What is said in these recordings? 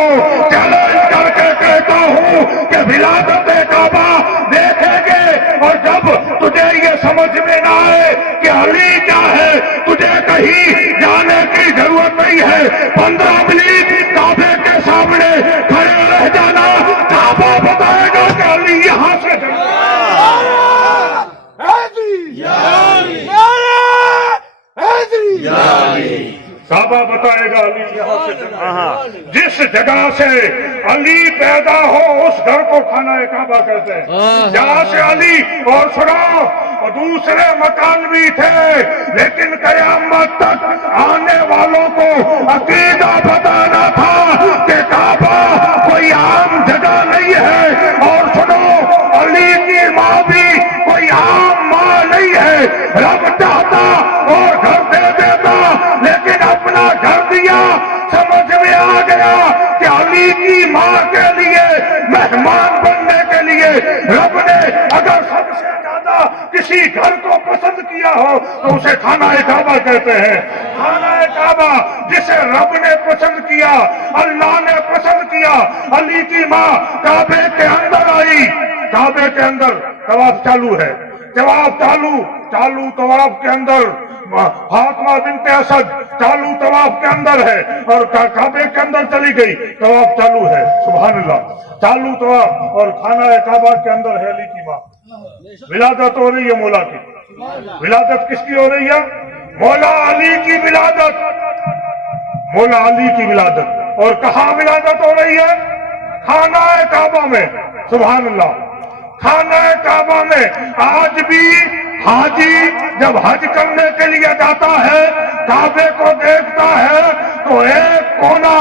کو چیلنج کر کے کہتا ہوں کہ ولادت کعبہ دیکھیں گے، اور جب تجھے یہ سمجھ میں نہ آئے کہ علی کیا ہے، تجھے کہیں جانے کی ضرورت نہیں ہے، 15 منٹ کعبے کے سامنے کھڑے رہ جانا، کعبہ بتائے گا کہ علی یہاں سے کعبہ بتائے گا علی یہاں سے جس جگہ سے علی پیدا ہو اس گھر کو خانہ کعبہ کہتے ہیں، جہاں سے علی اور سنو اور دوسرے مکان بھی تھے، لیکن قیامت تک آنے والوں کو عقیدہ بتانا تھا کہ کعبہ کوئی عام جگہ نہیں ہے، اور سنو علی کی ماں بھی کوئی عام ماں نہیں ہے، رب چاہتا اور گھر دے دیتا، لیکن اپنا گھر دیا، سمجھ میں آ گیا کہ علی کی ماں کے لیے مہمان بننے کے لیے رب نے اگر سب سے زیادہ کسی گھر کو پسند کیا ہو تو اسے خانہ کعبہ کہتے ہیں۔ خانہ کعبہ جسے رب نے پسند کیا، اللہ نے پسند کیا، علی کی ماں کعبے کے اندر آئی، کعبے کے اندر طواف چالو ہے، چالو طواف کے اندر فاطمہ بنت اسد چالو طواف کے اندر ہے، اور کعبے کے اندر چلی گئی، طواف چالو ہے، سبحان اللہ، چالو طواف، اور خانہ کعبہ کے اندر ہے علی کی ماں۔ ولادت ہو رہی ہے مولا کی، ولادت کس کی ہو رہی ہے؟ مولا علی کی ولادت، مولا علی کی ولادت، اور کہاں ولادت ہو رہی ہے؟ خانہ کعبہ میں، سبحان اللہ، خانہ کعبہ میں۔ آج بھی حاجی جب حج کرنے کے لیے جاتا ہے، کعبے کو دیکھتا ہے تو ایک کونا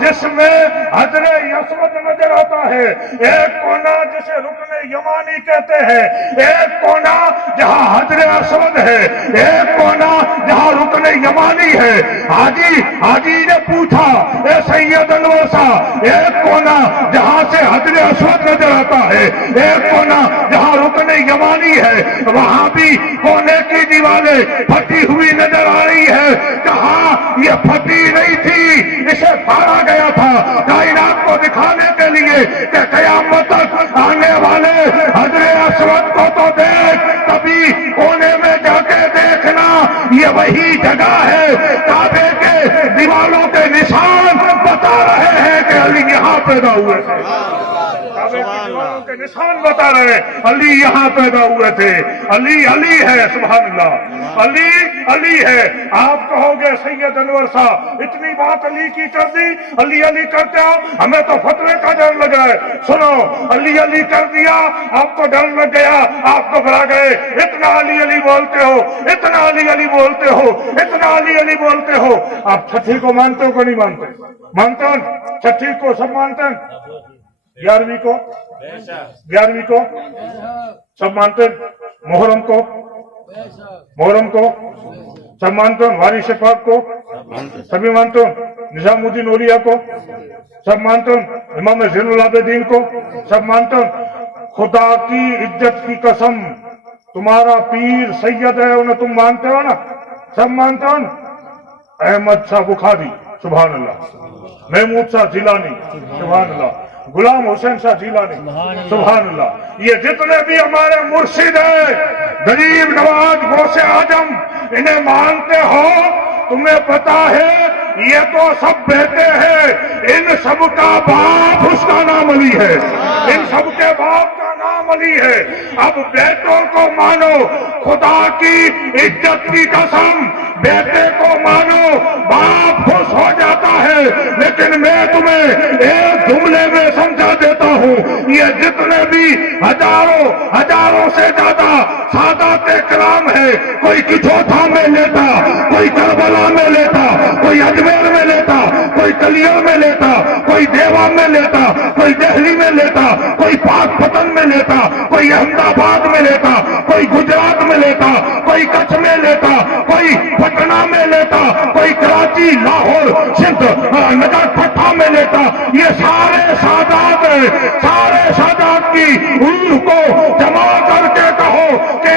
جس میں حجر اسود نظر آتا ہے، ایک کونا جسے رکن یمانی کہتے ہیں، ایک کونا جہاں حجر اسود ہے، ایک کونا جہاں رکن یمانی ہے۔ حاجی نے پوچھا، اے سید انور صاحب، ایک کونا جہاں سے حجر اسود نظر آتا ہے، ایک کونا جہاں رکن یمانی ہے، وہاں بھی کونے کی دیواریں پھٹی ہوئی نظر آ رہی ہے۔ کہاں یہ پھٹی نہیں تھی، اسے پھاڑا گیا تھا کائنات کو دکھانے کے لیے کہ قیامت تک آنے والے حجر اسود کو تو دیکھ، کبھی کونے میں جا کے دیکھنا، یہ وہی جگہ ہے۔ کعبے کے دیواروں کے نشان بتا رہے ہیں کہ علی یہاں پیدا ہوئے تھے، کعبے کی دیواروں کے نشان بتا رہے ہیں علی یہاں پیدا ہوئے تھے۔ علی ہے، سبحان اللہ، علی ہے۔ آپ کہو گے سید انور صاحب اتنی بات علی کی کر دی، علی کرتے ہو، ہمیں تو فتوے کا ڈر لگ رہا ہے۔ سنو، علی کر دیا، آپ کو ڈر لگ گیا، آپ کو گھبرا گئے، اتنا علی بولتے ہو، اتنا علی بولتے ہو، اتنا علی بولتے ہو۔ آپ چھٹی کو مانتے ہو کہ نہیں مانتے؟ مانتے ہو؟ چھٹی کو سب مانتے ہیں، 11ویں کو سب مانتے ہیں، محرم کو سب مانتے ہیں، وارث پاک کو سبھی مانتے ہیں، نظام الدین اولیاء کو سب مانتے ہیں، امام زین العابدین کو سب مانتے ہیں۔ خدا کی عزت کی قسم، تمہارا پیر سید ہے، انہیں تم مانتے ہو نا؟ سب مانتے ہو نا؟ احمد شاہ بخاری، سبحان اللہ، محمود شاہ جیلانی، سبحان اللہ، غلام حسین شاہ جیلانی، سبحان اللہ، یہ جتنے بھی ہمارے مرشد ہیں، غریب نواز غوث اعظم، انہیں مانتے ہو؟ تمہیں پتا ہے یہ تو سب بیٹے ہیں، ان سب کا باپ اس کا نام علی ہے، ان سب کے باپ کا نام علی ہے۔ اب بیٹوں کو مانو، خدا کی عزت کی قسم، بیٹے کو مانو، باپ خوش ہو جاتا ہے، لیکن میں تمہیں ایک جملے میں سمجھا دیتا ہوں، یہ جتنے بھی ہزاروں سے زیادہ سادات کرام ہے، کوئی کچھوتھا میں لیتا، کوئی کربلا میں لیتا، کوئی اجمیر میں لیتا، کوئی کلیوں میں لیتا، کوئی دیوا میں لیتا، کوئی دہلی میں لیتا، کوئی پاک پتن میں لیتا، کوئی احمد آباد میں لیتا، کوئی گجرات میں لیتا، کوئی کچھ میں لیتا، کوئی پٹنہ میں لیتا، کوئی کراچی، لاہور، سندھ، نگر پٹھا میں لیتا، یہ سارے سادات ہیں، سارے سادات کی روح کو جمع کر کے کہو کہ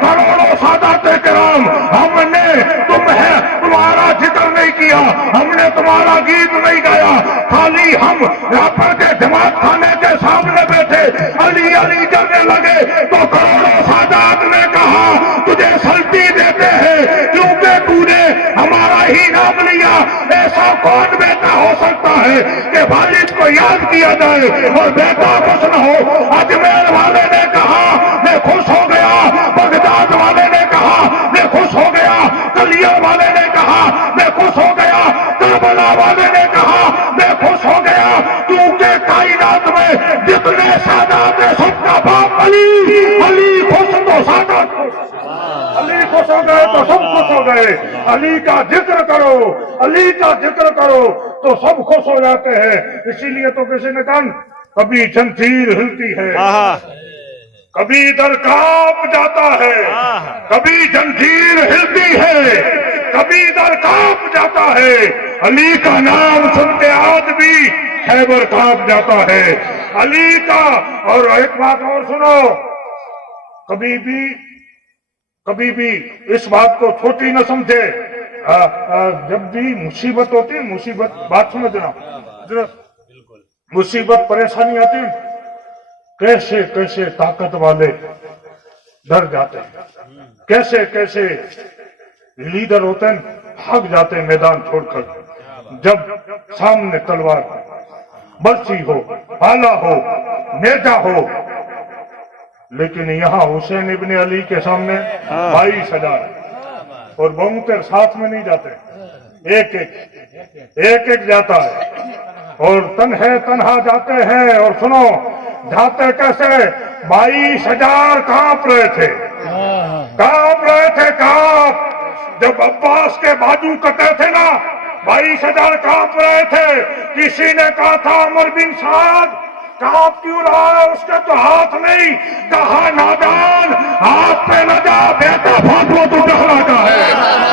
کروڑوں سادات کرام، ہم نے تمہارا ذکر نہیں کیا۔ کیا, ہم نے تمہارا گیت نہیں گایا, خالی ہم راپر کے جماعت خانے کے سامنے بیٹھے علی علی کرنے لگے تو کروڑوں سادات نے کہا تجھے سلطی دیتے ہیں کیونکہ تو نے ہمارا ہی نام لیا. ایسا کون بیٹا ہو سکتا ہے کہ والد کو یاد کیا جائے اور بیٹا خوش نہ ہو؟ اجمیر والے نے کہا میں خوش ہو گیا, بغداد والے نے کہا میں خوش ہو گیا, کلیئر والے نے کہا میں خوش ہو گیا, کربلا والے نے کہا میں خوش ہو گیا, کیونکہ کائنات میں جتنے سادات ہیں سب کا باپ علی. علی خوش تو سادات خوش, علی خوش ہو گئے تو سب خوش ہو گئے. علی کا ذکر کرو, علی کا ذکر کرو تو سب خوش ہو جاتے ہیں. اسی لیے تو کسی نے کہا کبھی جنجیر ہلتی ہے, کبھی در کانپ جاتا ہے, کبھی جنجیر ہلتی ہے, کبھی در کانپ جاتا ہے. علی کا نام سنتے آج بھی خیبر کانپ جاتا ہے. علی کا. اور ایک بات اور سنو, کبھی بھی اس بات کو چھوٹی نہ سمجھے. جب بھی مصیبت ہوتی ہے, مصیبت بات سنو جناب, مصیبت پریشانی آتی ہے, کیسے کیسے طاقت والے ڈر جاتے ہیں, کیسے کیسے لیڈر ہوتے ہیں بھاگ جاتے ہیں میدان چھوڑ کر. جب سامنے تلوار برچی ہو, آلہ ہو, نیزہ ہو, لیکن یہاں حسین ابن علی کے سامنے 22,000 اور بمکر ساتھ میں نہیں جاتے, ایک ایک جاتا ہے اور تنہا جاتے ہیں. اور سنو جاتے کیسے, 22,000 کانپ رہے تھے, کانپ. جب عباس کے بازو کٹے تھے نا 22,000 کانپ رہے تھے. کسی نے کہا تھا عمر بن سعد کانپ کیوں رہا ہے, اس کے تو ہاتھ نہیں. کہا نادان ہاتھ پہ نہ جا, بیٹا فاطمہ تو زہرا کا ہے,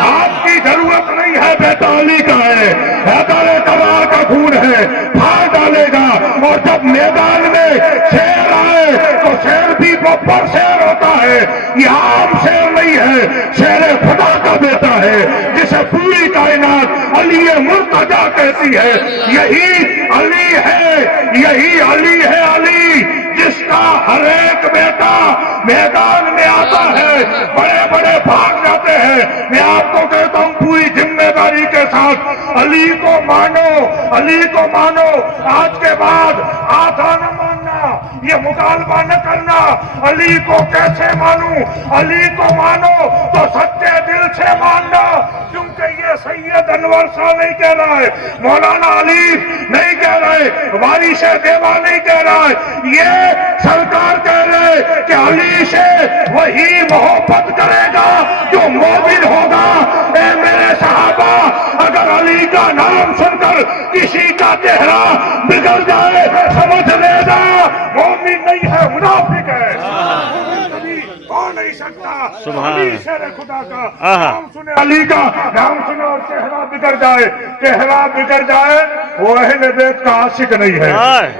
آپ کی ضرورت نہیں ہے, بیٹا علی کا ہے, حیدر کرار کا خون ہے, پھاڑ ڈالے گا. اور جب میدان میں شیر آئے تو شیر بھی ببر شیر ہوتا ہے, یہ عام شیر نہیں ہے, شیر خدا کا بیٹا ہے جسے پوری کائنات علی مرتضیٰ کہتی ہے. یہی علی ہے, یہی علی ہے, علی جس کا ہر ایک بیٹا میدان میں آتا ہے بڑے بڑے بھاگ جاتے ہیں. میں آپ کو کہتا ہوں پوری ذمہ داری کے ساتھ علی کو مانو, علی کو مانو. آج کے بعد آدھا نہ ماننا, یہ مطالبہ نہ کرنا علی کو کیسے مانوں. علی کو مانو تو سچے دل سے ماننا, کیونکہ یہ سید انور شاہ نہیں کہہ رہا ہے, مولانا علی نہیں کہہ رہے, وارث دیوا نہیں کہہ رہا ہے, یہ سرکار کہہ رہے کہ علی سے وہی محبت کرے گا جو مومن ہوگا. اے میرے صحابہ, اگر علی کا نام سن کر کسی کا چہرہ بگڑ جائے سمجھ لینا مومن نہیں ہے, منافق ہے. ہو نہیں سکتا. علی شیر خدا کا نام سنے, علی کا نام سنے اور چہرہ بگڑ جائے, چہرہ بگڑ جائے وہ اہل بیت کا عاشق نہیں ہے.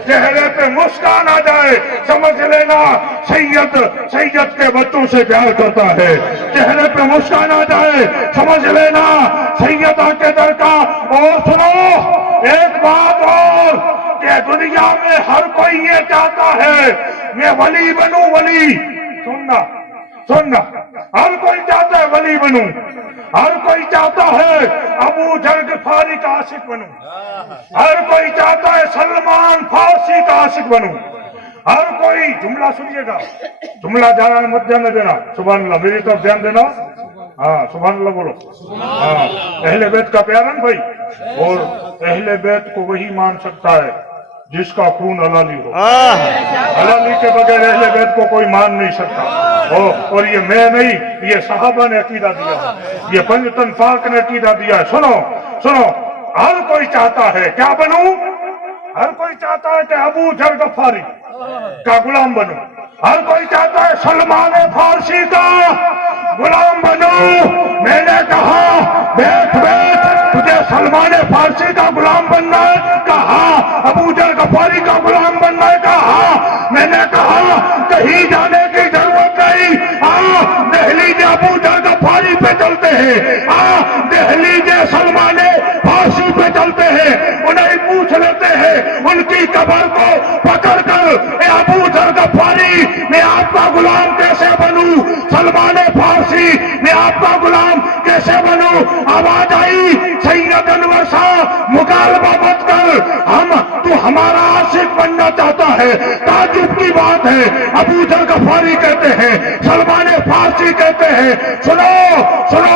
چہرے پہ مسکان آ جائے سمجھ لینا سید کے بچوں سے پیار کرتا ہے. چہرے پہ مسکان آ جائے سمجھ لینا سیدہ کے در کا. اور سنو ایک بات اور, کہ دنیا میں ہر کوئی یہ چاہتا ہے میں ولی بنوں, ولی. سننا ہر کوئی چاہتا ہے ولی بنوں, ہر کوئی چاہتا ہے ابو ذر غفاری کا عاشق بنوں, ہر کوئی چاہتا ہے سلمان فارسی کا عاشق بنوں, ہر کوئی. جملہ سنیے گا, جملہ جانا مت جانے دینا. سبحان اللہ, میری طرف دھیان دینا. ہاں سبحان اللہ بولو. ہاں اہل بیت کا پیار ہے بھائی, اور اہل بیت کو وہی مان سکتا ہے جس کا خون حلالی ہو. حلالی کے بغیر اہل بیت کو کوئی مان نہیں سکتا. اور یہ میں نہیں, یہ صحابہ نے عقیدہ دیا ہے, یہ پنجتن پاک نے عقیدہ دیا ہے. سنو ہر کوئی چاہتا ہے کیا بنوں, ہر کوئی چاہتا ہے کہ ابو ذر غفاری کا غلام بنوں, ہر کوئی چاہتا ہے سلمان فارسی کا غلام بنوں. میں نے کہا بیٹھ تجھے سلمان فارسی کا غلام بننا ہے, کہا ابو ذر غفاری کا غلام بننا ہے, کہا. میں نے کہا کہیں جانے کی ضرورت نہیں, دہلی جے ابو ذر غفاری پہ چلتے ہیں, دہلی جے سلمان ان کی قبر کو پکڑ کر اے ابو ذر غفاری میں آپ کا غلام کیسے بنوں، سلمان فارسی میں آپ کا غلام کیسے بنوں؟ آواز آئی سید انور شاہ مکالمہ مت کر، تو ہمارا عاشق بننا چاہتا ہے، تعجب کی بات ہے۔ ابو ذر غفاری کہتے ہیں، سلمان فارسی کہتے ہیں، سنو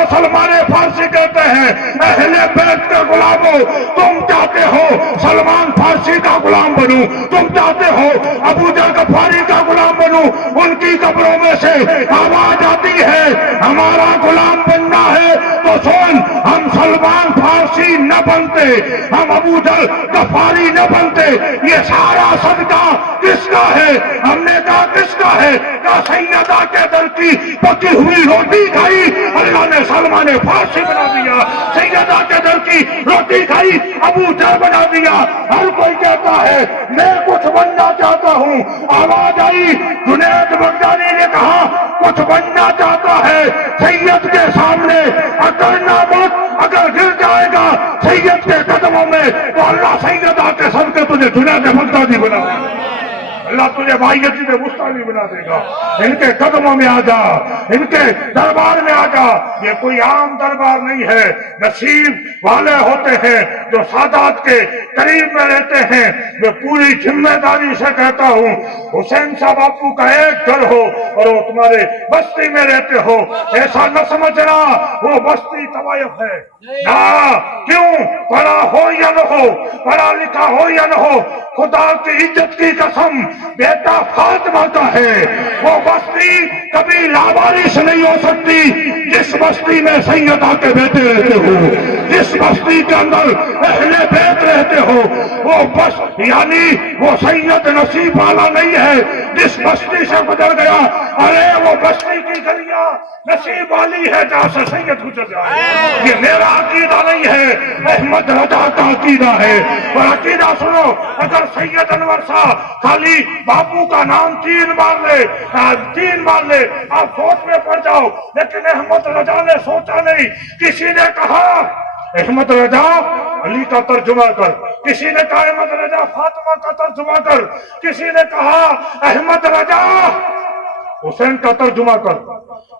سلمان فارسی کہتے ہیں اہل بیت کے غلاموں تم چاہتے ہو سلمان فارسی کا غلام بنوں، تم چاہتے ہو ابو ذر غفاری کا غلام بنوں؟ ان کی قبروں میں سے آواز آتی ہے ہمارا غلام بننا ہے تو سن، ہم سلمان فارسی نہ بنتے، ہم ابو ذر غفاری نہ بنتے۔ یہ سارا صدقہ کس کا ہے؟ ہم نے کہا کس کا ہے؟ کہا سیدہ کے در کی پکی ہوئی روٹی کھائی اللہ نے سلمان فارسی بنا دیا، سیدہ کے در کی روٹی کھائی ابو ذر بنا دیا۔ ہر کوئی کہتا ہے میں کچھ بننا چاہتا ہوں، آواز آئی جنید بغدادی نے کہا کچھ بننا چاہتا ہے سید کے سامنے اکڑنا مت، اگر گر جائے گا سید کے قدموں میں تو اللہ سیدہ کے صدقے تجھے جنید بغدادی بنا دے گا، اللہ تجھے بھائی مستعلی بنا دے گا۔ ان کے قدموں میں آ جا، ان کے دربار میں آ جا۔ یہ کوئی عام دربار نہیں ہے، نصیب والے ہوتے ہیں جو سادات کے قریب میں رہتے ہیں۔ میں پوری ذمہ داری سے کہتا ہوں حسین صاحب باپو کا ایک گھر ہو اور وہ تمہارے بستی میں رہتے ہو، ایسا نہ سمجھنا وہ بستی طوائف ہے، نہ کیوں پڑھا ہو یا نہ ہو، پڑھا لکھا ہو یا نہ ہو، خدا کی عزت کی قسم بیٹا فاطمہ کا ہے۔ وہ بستی کبھی لاوارث نہیں ہو سکتی جس بستی میں سیدہ کے بیٹے رہتے ہو، جس بستی کے اندر اہل بیت رہتے ہو۔ وہ بس یعنی وہ سید نصیب والا نہیں ہے جس بستی سے گزر گیا، ارے وہ بستی کی گلیاں نصیب والی ہے جہاں سے سید گزر جائے۔ یہ میرا عقیدہ نہیں ہے، احمد رضا کا عقیدہ ہے۔ اور عقیدہ سنو، اگر سید انور شاہ خالی باپو کا نام تین بار لے آپ سوچ میں پڑ جاؤ، لیکن احمد رضا نے سوچا نہیں۔ کسی نے کہا احمد رضا علی کا ترجمہ کر، کسی نے کہا احمد رضا فاطمہ کا ترجمہ کر، کسی نے کہا احمد رضا حسین کا ترجمہ کر،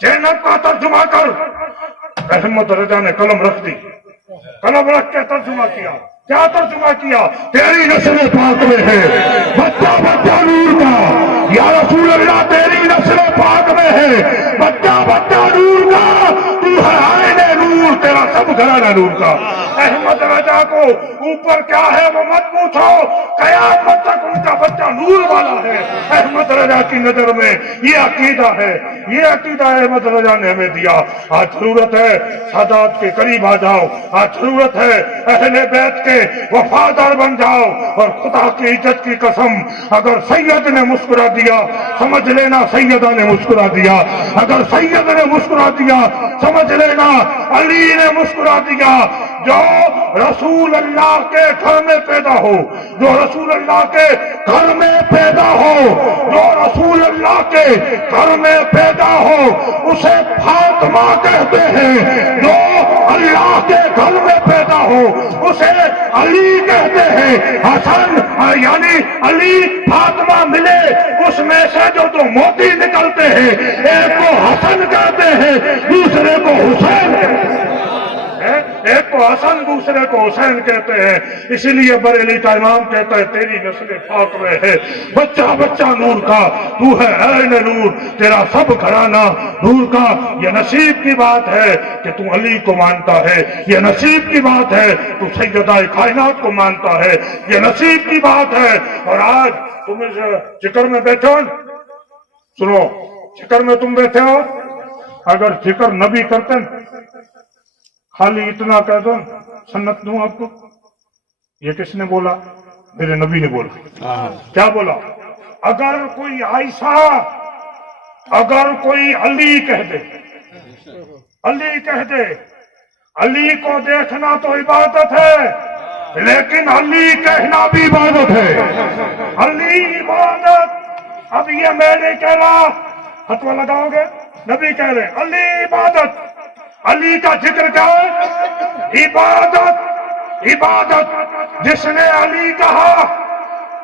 زینب کا ترجمہ کر۔ احمد رضا نے قلم رکھ دی، قلم رکھ کے ترجمہ کیا۔ کیا ترجمہ کیا؟ تیری نسل پاک میں ہے بچہ بچہ نور کا، یا رسول اللہ تیری نسل پاک میں ہے بچہ بچہ نور کا، تو ہے آئین نور، تیرا سب گھرانہ نور کا۔ احمد رضا کو اوپر کیا ہے وہ مت پوچھو، قیامت تک ان کا بچہ نور والا ہے۔ احمد رضا کی نظر میں یہ عقیدہ ہے، یہ عقیدہ احمد رضا نے ہمیں دیا۔ آج ضرورت ہے سادات کے قریب آ جاؤ، آج ضرورت ہے اہل بیت کے وفادار بن جاؤ، اور خدا کی عزت کی قسم اگر سید نے مسکرا دیا سمجھ لینا سیدہ نے مسکرا دیا، اگر سید نے مسکرا دیا سمجھ لینا علی نے مسکرا دیا۔ جو رسول اللہ کے گھر میں پیدا ہو، جو رسول اللہ کے گھر میں پیدا ہو، جو رسول اللہ کے گھر میں پیدا ہو اسے فاطمہ کہتے ہیں، جو اللہ کے گھر میں پیدا ہو اسے علی کہتے ہیں۔ حسن یعنی علی فاطمہ ملے اس میں سے جو دو موتی نکلتے ہیں، ایک کو حسن کہتے ہیں دوسرے کو حسین کہتے ہیں، ایک کو حسن دوسرے کو حسین کہتے ہیں۔ اسی لیے بریلی کا امام کہتا ہے تیری نسل پاک میں ہے بچہ بچہ نور کا، تو ہے عین نور، تیرا سب گھرانہ نور کا۔ یہ نصیب کی بات ہے کہ تو علی کو مانتا ہے، یہ نصیب کی بات ہے تو سیدہ کائنات کو مانتا ہے، یہ نصیب کی بات ہے۔ اور آج تم اس ذکر میں بیٹھو، سنو ذکر میں تم بیٹھے ہو، اگر ذکر نبی کرتے خالی اتنا کہہ دو سنت دوں آپ کو، یہ کس نے بولا؟ میرے نبی نے بولا۔ کیا بولا؟ اگر کوئی عائشہ، اگر کوئی علی کہہ دے، علی کہہ دے، علی کو دیکھنا تو عبادت ہے لیکن علی کہنا بھی عبادت ہے، علی عبادت۔ اب یہ میں نہیں کہہ رہا، فتویٰ لگاؤ گے؟ نبی کہہ رہے علی عبادت، علی کا ذکر کیا ہے؟ عبادت، عبادت۔ جس نے علی کہا